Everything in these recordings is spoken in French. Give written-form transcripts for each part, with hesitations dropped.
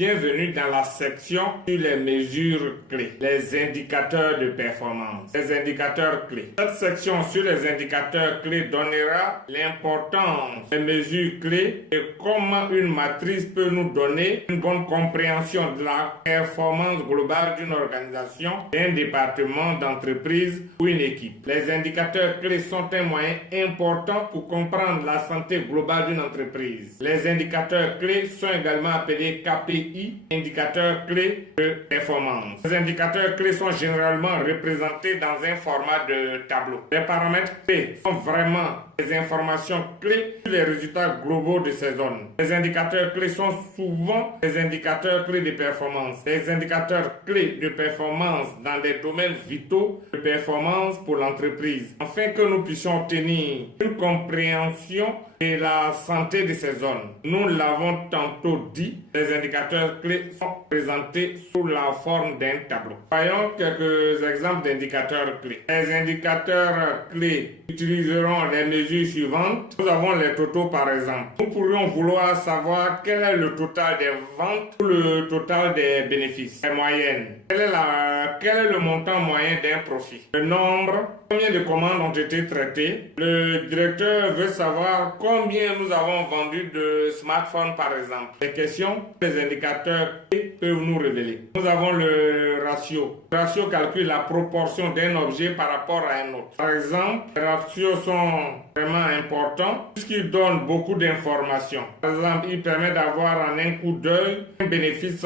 Bienvenue dans la section sur les mesures clés, les indicateurs de performance, les indicateurs clés. Cette section sur les indicateurs clés donnera l'importance des mesures clés et comment une matrice peut nous donner une bonne compréhension de la performance globale d'une organisation, d'un département, d'entreprise ou une équipe. Les indicateurs clés sont un moyen important pour comprendre la santé globale d'une entreprise. Les indicateurs clés sont également appelés KPI, indicateurs clés de performance. Les indicateurs clés sont généralement représentés dans un format de tableau. Les paramètres clés sont vraiment des informations clés sur les résultats globaux de ces zones. Les indicateurs clés sont souvent des indicateurs clés de performance. Les indicateurs clés de performance dans des domaines vitaux de performance pour l'entreprise, afin que nous puissions obtenir une compréhension de la santé de ces zones. Nous l'avons tantôt dit, les indicateurs clés sont présentés sous la forme d'un tableau. Voyons quelques exemples d'indicateurs clés. Les indicateurs clés utiliseront les mesures suivantes. Nous avons les totaux par exemple. Nous pourrions vouloir savoir quel est le total des ventes ou le total des bénéfices. Les moyennes. Quel est le montant moyen d'un profit? Le nombre. Combien de commandes ont été traitées? Le directeur veut savoir combien nous avons vendu de smartphones par exemple. Les questions, les indicateurs peuvent nous révéler. Nous avons le ratio. Le ratio calcule la proportion d'un objet par rapport à un autre. Par exemple, les ratios sont vraiment importants puisqu'ils donnent beaucoup d'informations. Par exemple, ils permettent d'avoir en un coup d'œil un bénéfice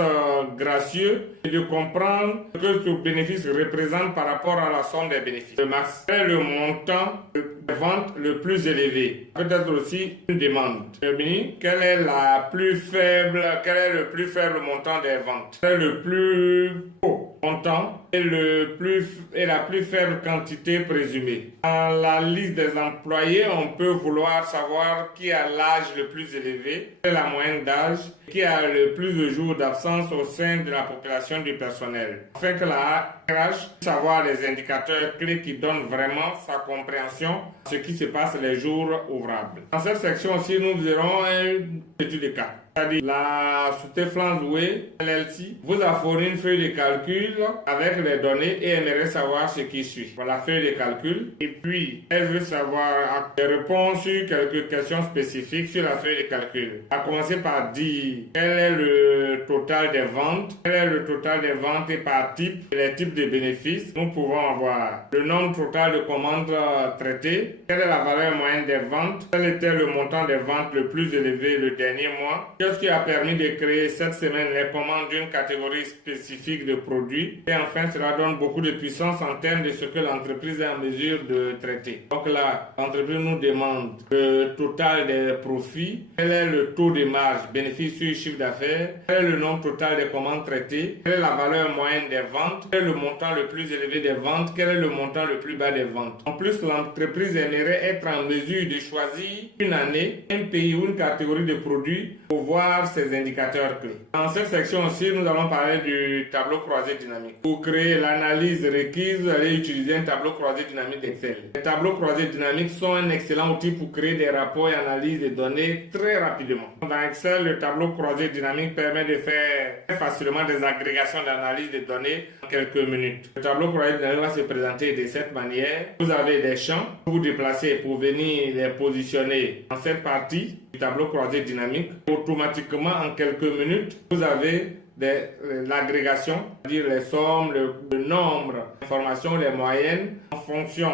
gracieux et de comprendre ce que ce bénéfice représente par rapport à la somme des bénéfices. Le max est le montant de vente le plus élevé. Peut-être aussi une demande. Quel est le plus faible montant des ventes? Quel est le plus haut montant et la plus faible quantité présumée? Dans la liste des employés, on peut vouloir savoir qui a l'âge le plus élevé, quelle est la moyenne d'âge, qui a le plus de jours d'absence au sein de la population du personnel. Afin que la RH puisse savoir les indicateurs clés qui donnent vraiment sa compréhension de ce qui se passe les jours ouvrables. Dans cette section aussi, nous verrons une étude de cas. C'est-à-dire la société Flansway LLC vous a fourni une feuille de calcul avec les données et aimerait savoir ce qui suit. Voilà la feuille de calcul. Et puis, elle veut savoir des réponses sur quelques questions spécifiques sur la feuille de calcul. À commencer par dire quel est le total des ventes, quel est le total des ventes et par type, et les types de bénéfices. Nous pouvons avoir le nombre total de commandes traitées, quelle est la valeur moyenne des ventes, quel était le montant des ventes le plus élevé le dernier mois, qu'est-ce qui a permis de créer cette semaine les commandes d'une catégorie spécifique de produits. Et enfin, cela donne beaucoup de puissance en termes de ce que l'entreprise est en mesure de traiter. Donc là, l'entreprise nous demande le total des profits, quel est le taux de marge, bénéfice sur chiffre d'affaires, quel est le nombre total des commandes traitées, quelle est la valeur moyenne des ventes, quel est le montant le plus élevé des ventes, quel est le montant le plus bas des ventes. En plus, l'entreprise aimerait être en mesure de choisir une année, un pays ou une catégorie de produits pour voir ces indicateurs clés. Dans cette section aussi, nous allons parler du tableau croisé dynamique. Pour créer l'analyse requise, vous allez utiliser un tableau croisé dynamique d'Excel. Les tableaux croisés dynamiques sont un excellent outil pour créer des rapports et analyses de données très rapidement. Dans Excel, le tableau croisé dynamique permet de faire facilement des agrégations d'analyse de données en quelques minutes. Le tableau croisé dynamique va se présenter de cette manière. Vous avez des champs, vous vous déplacez pour venir les positionner dans cette partie du tableau croisé dynamique. Automatiquement, en quelques minutes, vous avez l'agrégation, c'est-à-dire les sommes, le nombre d'informations, les moyennes, en fonction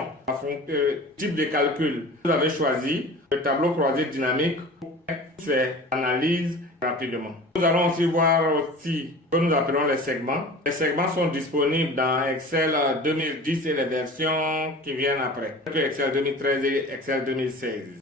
du type de calcul. Vous avez choisi le tableau croisé dynamique pour faire l'analyse rapidement. Nous allons aussi voir ce que nous appelons les segments. Les segments sont disponibles dans Excel 2010 et les versions qui viennent après, Excel 2013 et Excel 2016.